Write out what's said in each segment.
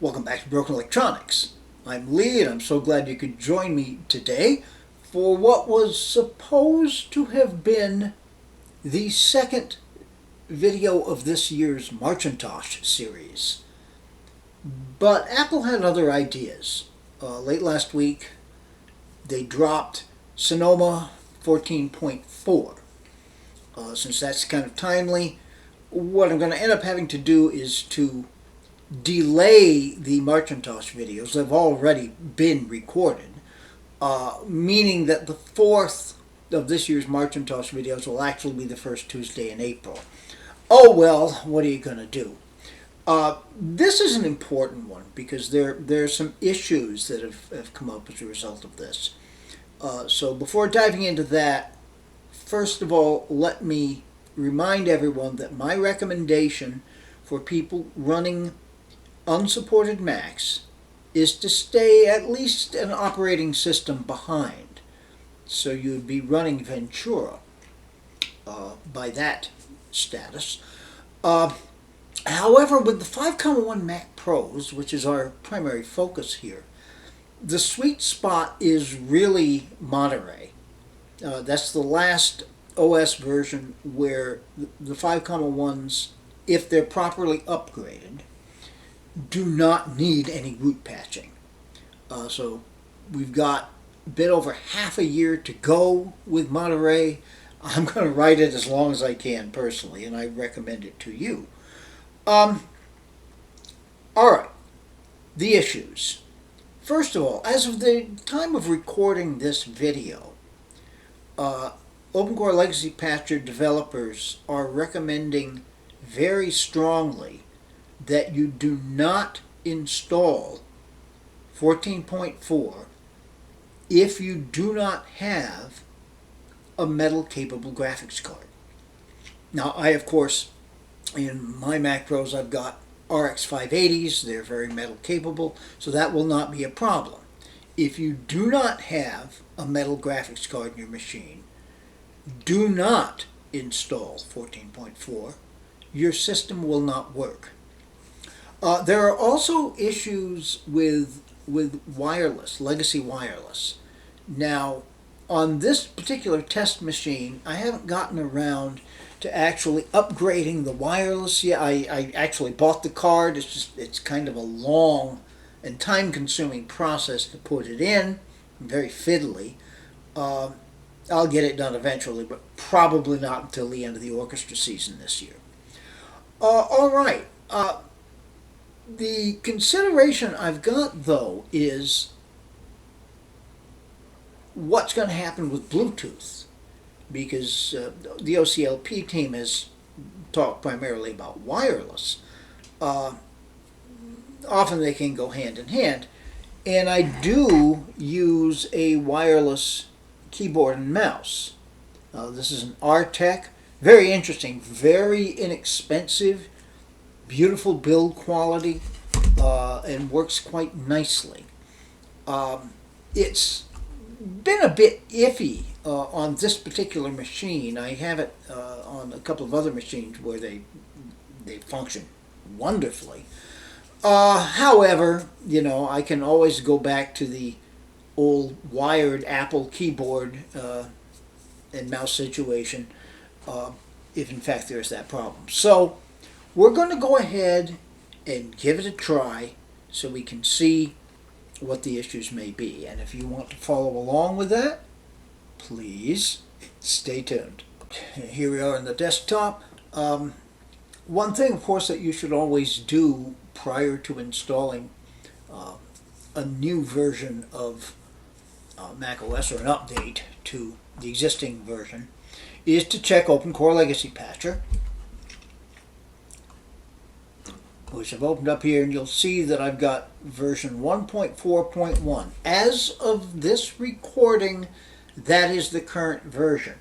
Welcome back to Broken Electronics. I'm Lee, and I'm so glad you could join me today for what was supposed to have been the second video of this year's Macintosh series. But Apple had other ideas. Late last week, they dropped Sonoma 14.4. Since that's kind of timely, what I'm going to end up having to do is to delay the Macintosh videos. They've already been recorded, meaning that the fourth of this year's Macintosh videos will actually be the first Tuesday in April. Oh well, what are you going to do? This is an important one because there are some issues that have come up as a result of this. So before diving into that, first of all, let me remind everyone that my recommendation for people running unsupported Macs is to stay at least an operating system behind. So you would be running Ventura by that status. However, with the 5.1 Mac Pros, which is our primary focus here, the sweet spot is really Monterey. That's the last OS version where the 5.1s, if they're properly upgraded, do not need any root patching. So we've got a bit over half a year to go with Monterey. I'm going to ride it as long as I can personally, and I recommend it to you. All right, the issues. First of all, as of the time of recording this video, OpenCore Legacy Patcher developers are recommending very strongly that you do not install 14.4 if you do not have a metal-capable graphics card. Now, I, of course, in my Mac Pros, I've got RX 580s. They're very metal-capable, so that will not be a problem. If you do not have a metal graphics card in your machine, do not install 14.4. Your system will not work. There are also issues with wireless, legacy wireless. Now, on this particular test machine, I haven't gotten around to actually upgrading the wireless yet. I actually bought the card. It's kind of a long and time-consuming process to put it in, very fiddly. I'll get it done eventually, but probably not until the end of the orchestra season this year. All right. The consideration I've got, though, is what's going to happen with Bluetooth, because the OCLP team has talked primarily about wireless. Often they can go hand in hand, and I do use a wireless keyboard and mouse. This is an RTEC, very interesting, very inexpensive, beautiful build quality, and works quite nicely. It's been a bit iffy on this particular machine. I have it on a couple of other machines where they function wonderfully. However, I can always go back to the old wired Apple keyboard and mouse situation if in fact there's that problem. So we're going to go ahead and give it a try so we can see what the issues may be. And if you want to follow along with that, please stay tuned. Here we are on the desktop. One thing, of course, that you should always do prior to installing a new version of Mac OS or an update to the existing version is to check OpenCore Legacy Patcher, which I've opened up here, and you'll see that I've got version 1.4.1. As of this recording, that is the current version.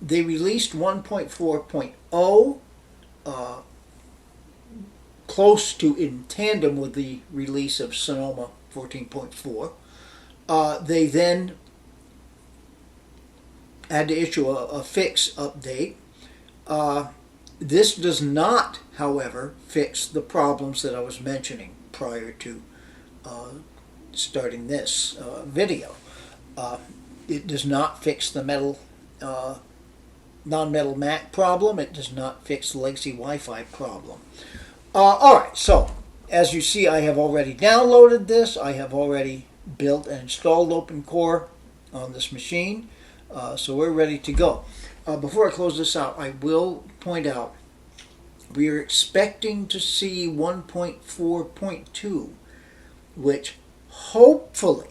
They released 1.4.0 close to in tandem with the release of Sonoma 14.4. They then had to issue a fix update. This does not, however, fix the problems that I was mentioning prior to starting this video. It does not fix the metal, non-metal mat problem. It does not fix the legacy Wi-Fi problem. Alright, so as you see, I have already downloaded this. I have already built and installed OpenCore on this machine. So we're ready to go. Before I close this out, I will point out we are expecting to see 1.4.2, which hopefully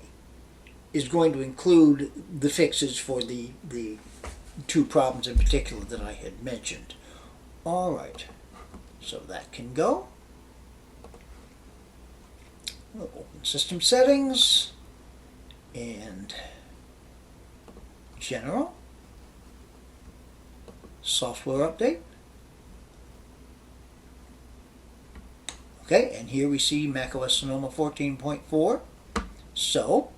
is going to include the fixes for the two problems in particular that I had mentioned. All right, so that can go. We'll open System Settings and General, Software Update. Okay, and here we see macOS Sonoma 14.4. So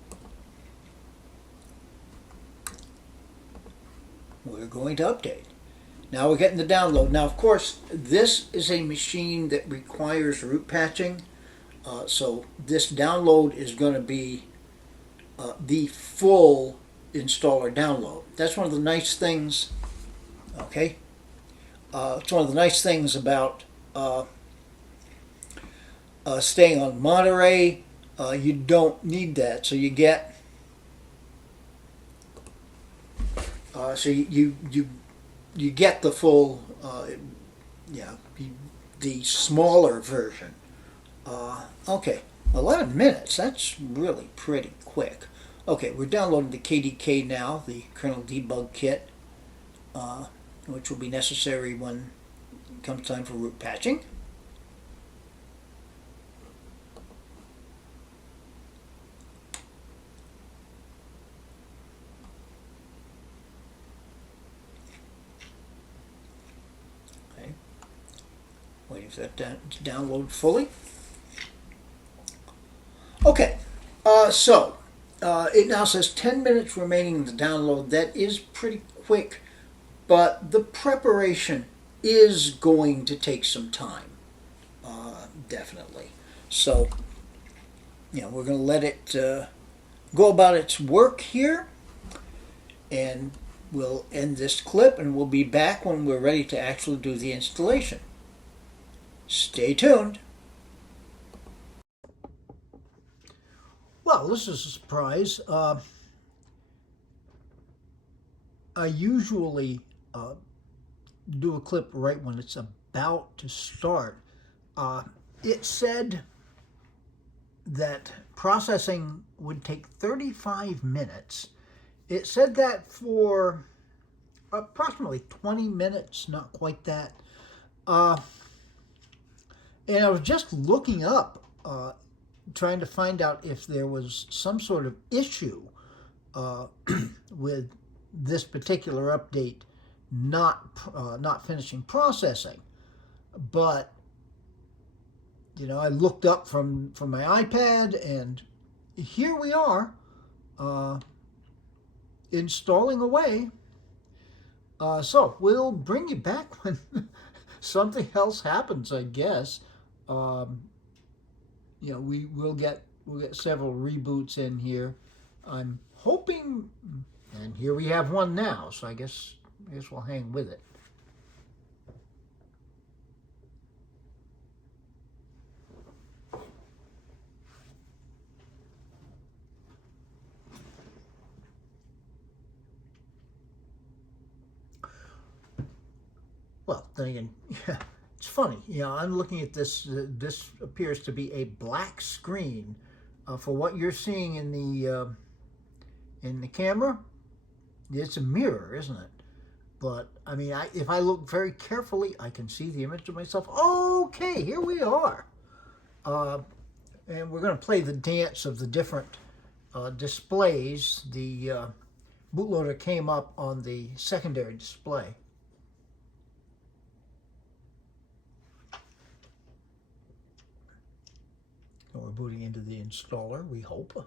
we're going to update. Now we're getting the download. Now, of course, this is a machine that requires root patching. So this download is going to be the full installer download. That's one of the nice things. Okay, it's one of the nice things about staying on Monterey. You don't need that, so you get you get the full the smaller version. Okay, 11 minutes. That's really pretty quick. Okay, we're downloading the KDK now, the kernel debug kit, which will be necessary when it comes time for root patching. Okay, waiting for that to download fully. Okay, so it now says 10 minutes remaining in the download. That is pretty quick, but the preparation is going to take some time, definitely. So, we're going to let it go about its work here, and we'll end this clip, and we'll be back when we're ready to actually do the installation. Stay tuned. Well, this is a surprise. I usually do a clip right when it's about to start. It said that processing would take 35 minutes. It said that for approximately 20 minutes, not quite that. And I was just looking up trying to find out if there was some sort of issue with this particular update not finishing processing. But I looked up from my iPad, and here we are installing away. So we'll bring you back when something else happens, I guess. We'll get several reboots in here. I'm hoping, and here we have one now, so I guess we'll hang with it. Well, then again, it's funny. I'm looking at this. This appears to be a black screen for what you're seeing in the camera. It's a mirror, isn't it? But I mean, if I look very carefully, I can see the image of myself. Okay, here we are, and we're going to play the dance of the different displays. The bootloader came up on the secondary display. And we're booting into the installer, we hope.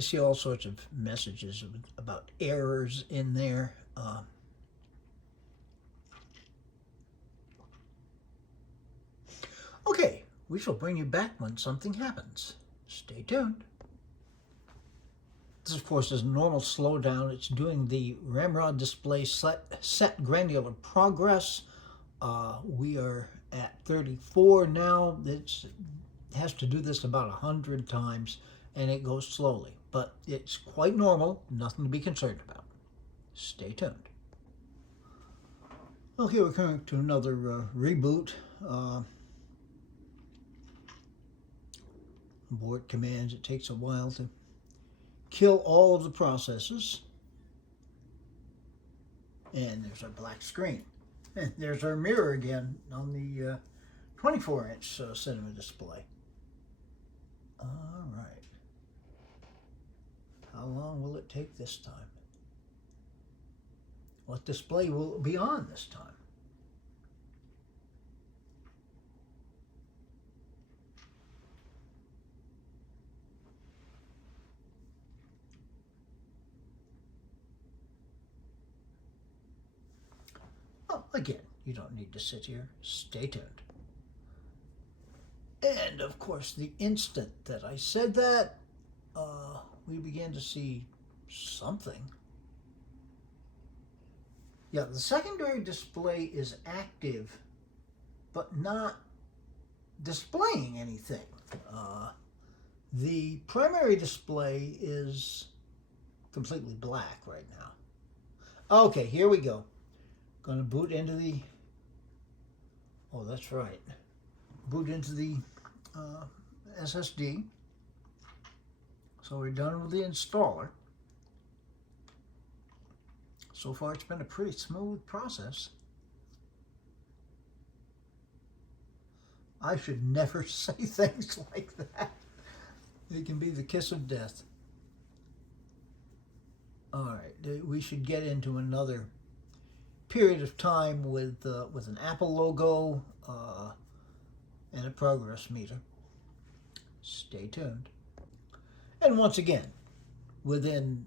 You see all sorts of messages about errors in there. Okay, we shall bring you back when something happens. Stay tuned. This, of course, is a normal slowdown. It's doing the ramrod display set granular progress. We are at 34 now. It has to do this about 100 times, and it goes slowly. But it's quite normal, nothing to be concerned about. Stay tuned. Okay, we're coming to another reboot. Abort commands, it takes a while to kill all of the processes. And there's our black screen. And there's our mirror again on the 24-inch cinema display. All right. How long will it take this time? What display will it be on this time? Oh, again, you don't need to sit here. Stay tuned. And, of course, the instant that I said that, we began to see something. Yeah, the secondary display is active, but not displaying anything. The primary display is completely black right now. Okay, here we go. Going to boot into the, oh, that's right, boot into the SSD. So we're done with the installer. So far it's been a pretty smooth process. I should never say things like that. It can be the kiss of death. All right, we should get into another period of time with an Apple logo and a progress meter. Stay tuned. And once again, within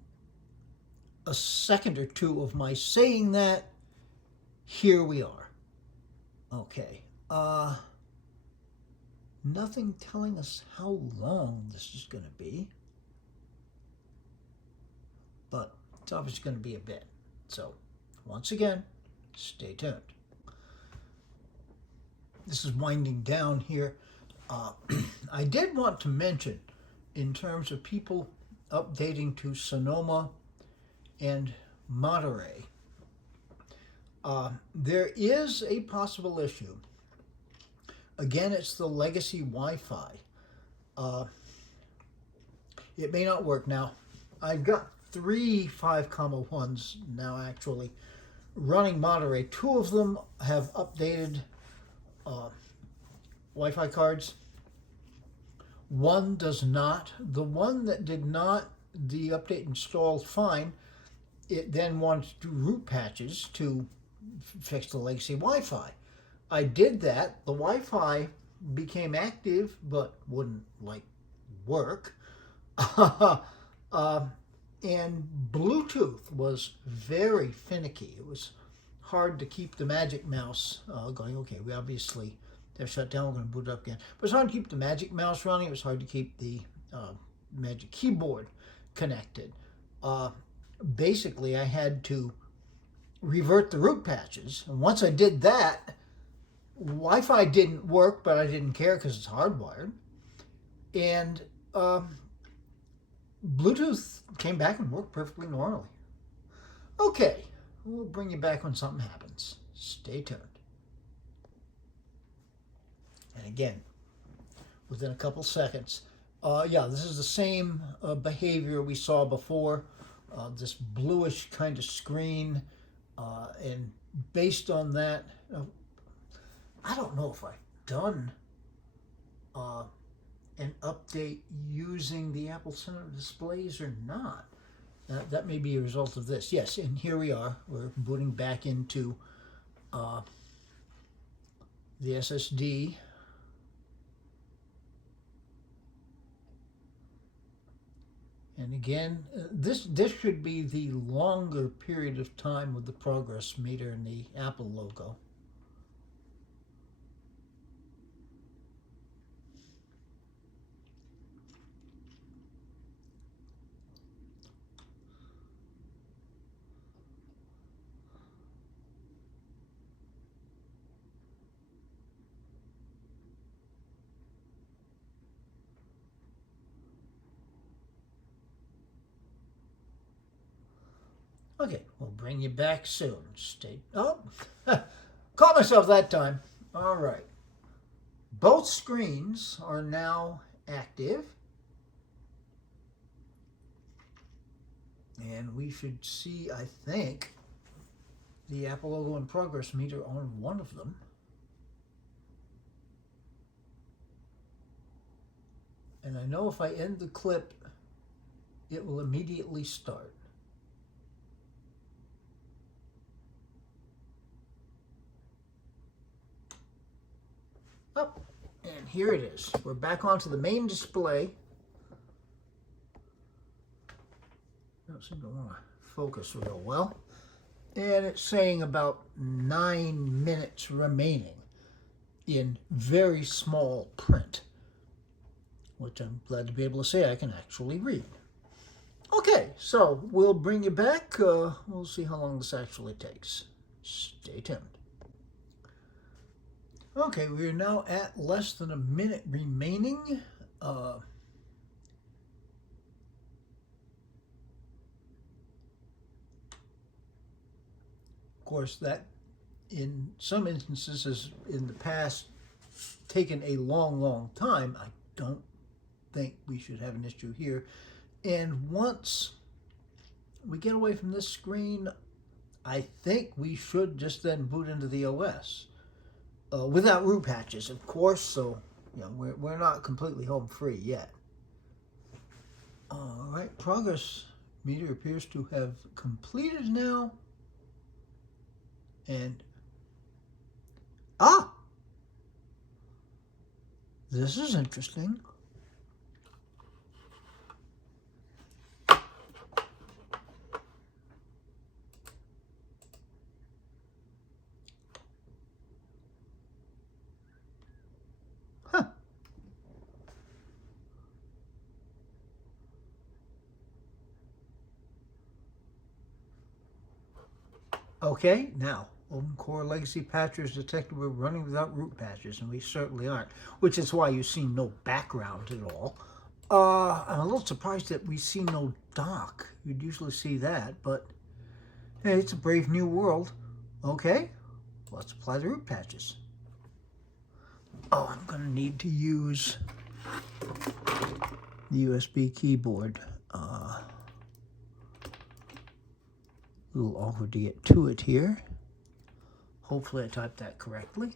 a second or two of my saying that, here we are. Okay. Nothing telling us how long this is going to be, but it's obviously going to be a bit. So, once again, stay tuned. This is winding down here. I did want to mention, in terms of people updating to Sonoma and Monterey, there is a possible issue. Again, it's the legacy Wi-Fi. It may not work. Now, I've got 3 5.1s now actually running Monterey. 2 of them have updated Wi-Fi cards. 1 does not. The one that did not, the update installed fine. It then wanted to do root patches to fix the legacy Wi-Fi. I did that. The Wi-Fi became active but wouldn't work. And Bluetooth was very finicky. It was hard to keep the Magic Mouse going. Okay, we obviously, they're shut down. We're going to boot it up again. But it was hard to keep the Magic Mouse running. It was hard to keep the Magic Keyboard connected. Basically, I had to revert the root patches. And once I did that, Wi-Fi didn't work, but I didn't care because it's hardwired. And Bluetooth came back and worked perfectly normally. Okay, we'll bring you back when something happens. Stay tuned. And again, within a couple seconds. Yeah, this is the same behavior we saw before. This bluish kind of screen. And based on that, I don't know if I've done an update using the Apple Cinema displays or not. That may be a result of this. Yes, and here we are. We're booting back into the SSD. And again. This should be the longer period of time with the progress meter and the Apple logo. Okay, we'll bring you back soon. Stay. Oh, caught myself that time. All right. Both screens are now active. And we should see, I think, the Apple logo and progress meter on one of them. And I know if I end the clip, it will immediately start. Oh, and here it is. We're back onto the main display. Don't seem to want to focus real well. And it's saying about 9 minutes remaining in very small print, which I'm glad to be able to say I can actually read. Okay, so we'll bring you back. We'll see how long this actually takes. Stay tuned. Okay, we are now at less than a minute remaining. Of course, that in some instances has in the past taken a long time. I don't think we should have an issue here. And once we get away from this screen, I think we should just then boot into the OS. Without root patches, of course, so you know, we're not completely home free yet. All right, progress meter appears to have completed now. And, this is interesting. Okay, now, Open Core Legacy patches detected we're running without root patches, and we certainly aren't, which is why you see no background at all. I'm a little surprised that we see no dock. You'd usually see that, but hey, it's a brave new world. Okay, let's apply the root patches. Oh, I'm going to need to use the USB keyboard. A little awkward to get to it here. Hopefully I typed that correctly.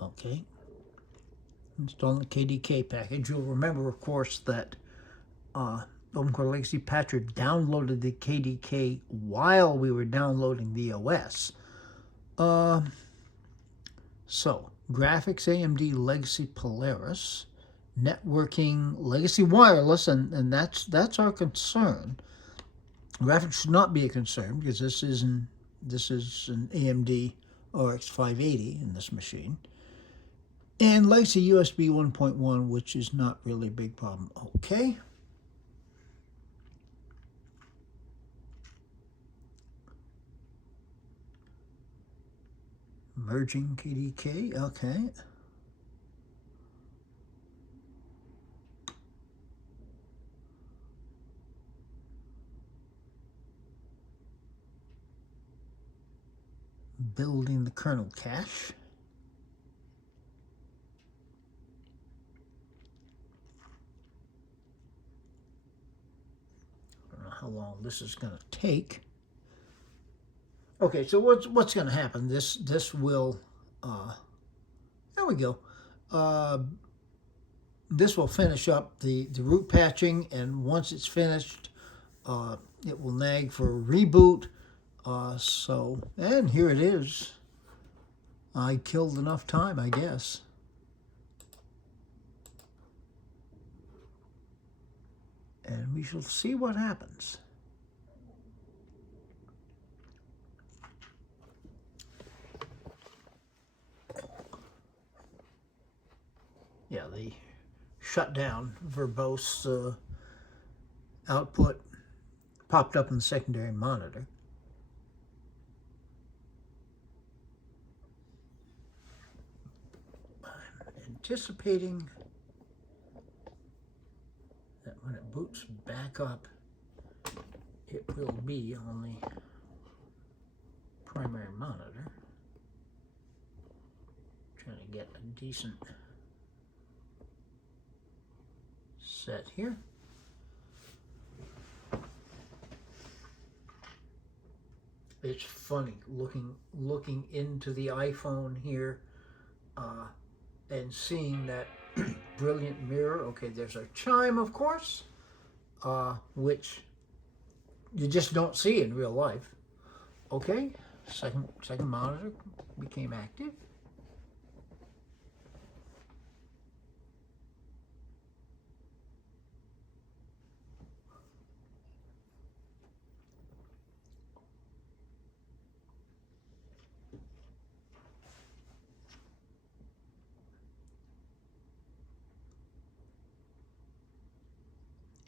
Okay. Installing the KDK package. You'll remember, of course, that Open Core Legacy Patcher downloaded the KDK while we were downloading the OS. So, graphics AMD Legacy Polaris, networking Legacy Wireless, and that's our concern. Graphics should not be a concern because this is an AMD RX 580 in this machine. And Legacy USB 1.1, which is not really a big problem. Okay. Merging KDK, okay. Building the kernel cache. I don't know how long this is going to take. Okay, so what's going to happen? This will, there we go. this will finish up the root patching, and once it's finished, it will nag for a reboot. And here it is. I killed enough time, I guess. And we shall see what happens. Yeah, the shutdown verbose output popped up in the secondary monitor. I'm anticipating that when it boots back up, it will be on the primary monitor. Trying to get a decent set here. It's funny looking into the iPhone here and seeing that brilliant mirror. Okay, there's a chime, of course, which you just don't see in real life. Okay, second monitor became active.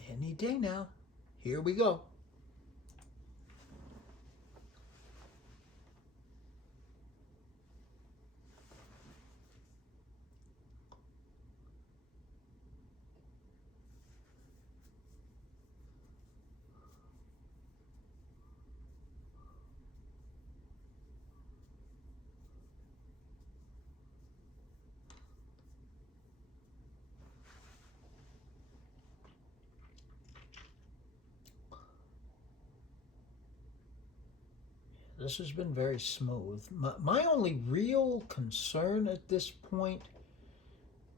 Any day now. Here we go. This has been very smooth. My only real concern at this point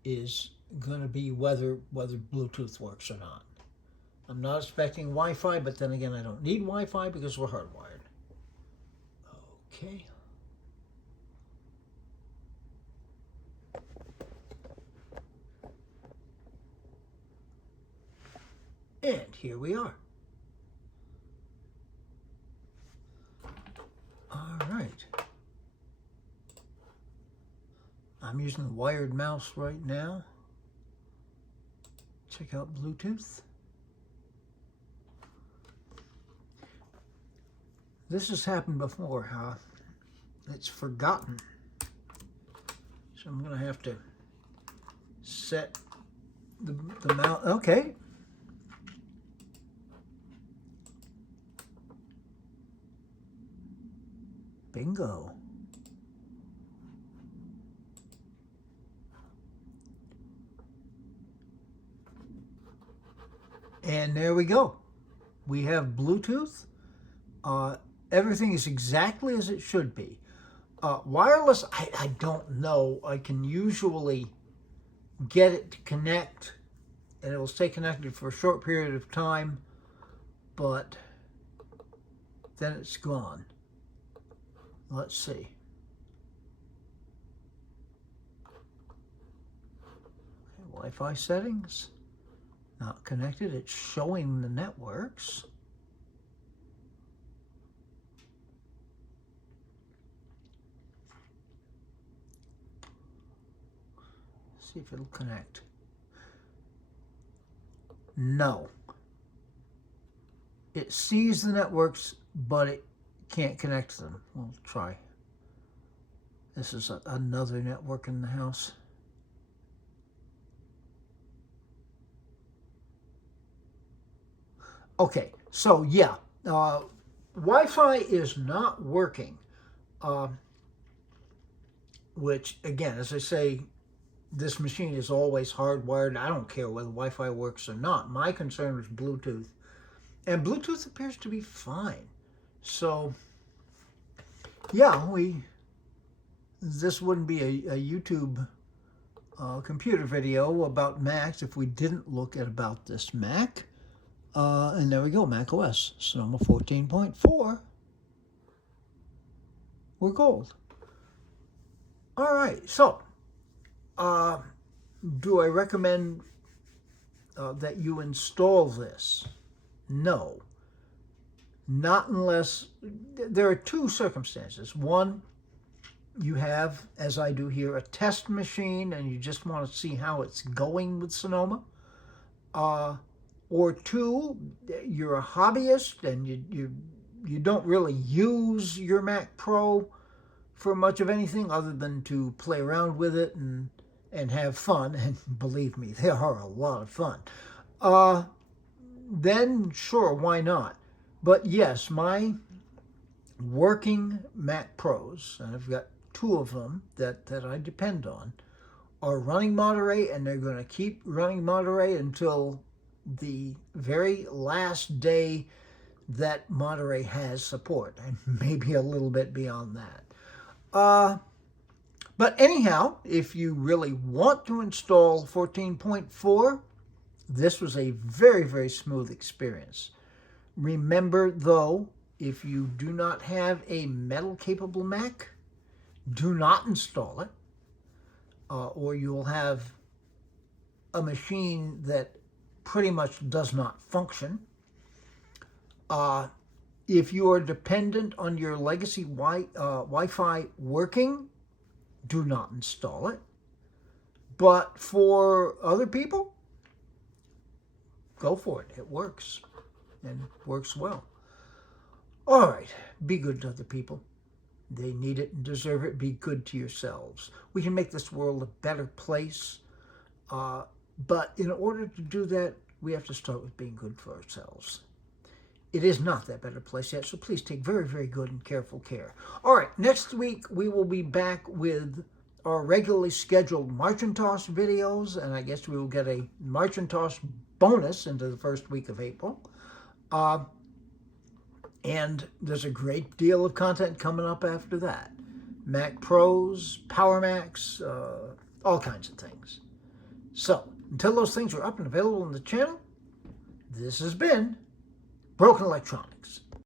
is going to be whether Bluetooth works or not. I'm not expecting Wi-Fi, but then again, I don't need Wi-Fi because we're hardwired. Okay. And here we are. All right. I'm using the wired mouse right now. Check out Bluetooth. This has happened before, huh? It's forgotten. So I'm going to have to set the mouse. Okay. Bingo. And there we go. We have Bluetooth. Everything is exactly as it should be. Wireless, I don't know. I can usually get it to connect, and it will stay connected for a short period of time, but then it's gone. Let's see. Okay, Wi-Fi settings. Not connected. It's showing the networks. See if it'll connect. No. It sees the networks, but it can't connect to them. We'll try. This is another network in the house. Okay, so yeah, Wi-Fi is not working, which again, as I say, this machine is always hardwired. I don't care whether Wi-Fi works or not. My concern is Bluetooth, and Bluetooth appears to be fine. So yeah, this wouldn't be a YouTube computer video about Macs if we didn't look at About This Mac. And there we go, Mac OS Sonoma 14.4. We're gold. All right, so do I recommend that you install this? No. Not unless, there are two circumstances. One, you have, as I do here, a test machine and you just want to see how it's going with Sonoma. Or two, you're a hobbyist and you don't really use your Mac Pro for much of anything other than to play around with it and have fun. And believe me, they are a lot of fun. Then sure, why not? But yes, my working Mac Pros, and I've got two of them that I depend on, are running Monterey, and they're going to keep running Monterey until the very last day that Monterey has support, and maybe a little bit beyond that. But anyhow, if you really want to install 14.4, this was a very, very smooth experience. Remember, though, if you do not have a metal-capable Mac, do not install it, or you'll have a machine that pretty much does not function. If you are dependent on your legacy Wi-Fi working, do not install it. But for other people, go for it. It works, and works well. All right, be good to other people. They need it and deserve it. Be good to yourselves. We can make this world a better place. But in order to do that, we have to start with being good for ourselves. It is not that better place yet, so please take very, very good and careful care. All right, next week we will be back with our regularly scheduled March and Toss videos, and I guess we will get a March and Toss bonus into the first week of April. And there's a great deal of content coming up after that. Mac Pros, Power Macs, all kinds of things. So, until those things are up and available on the channel, this has been Broken Electronics.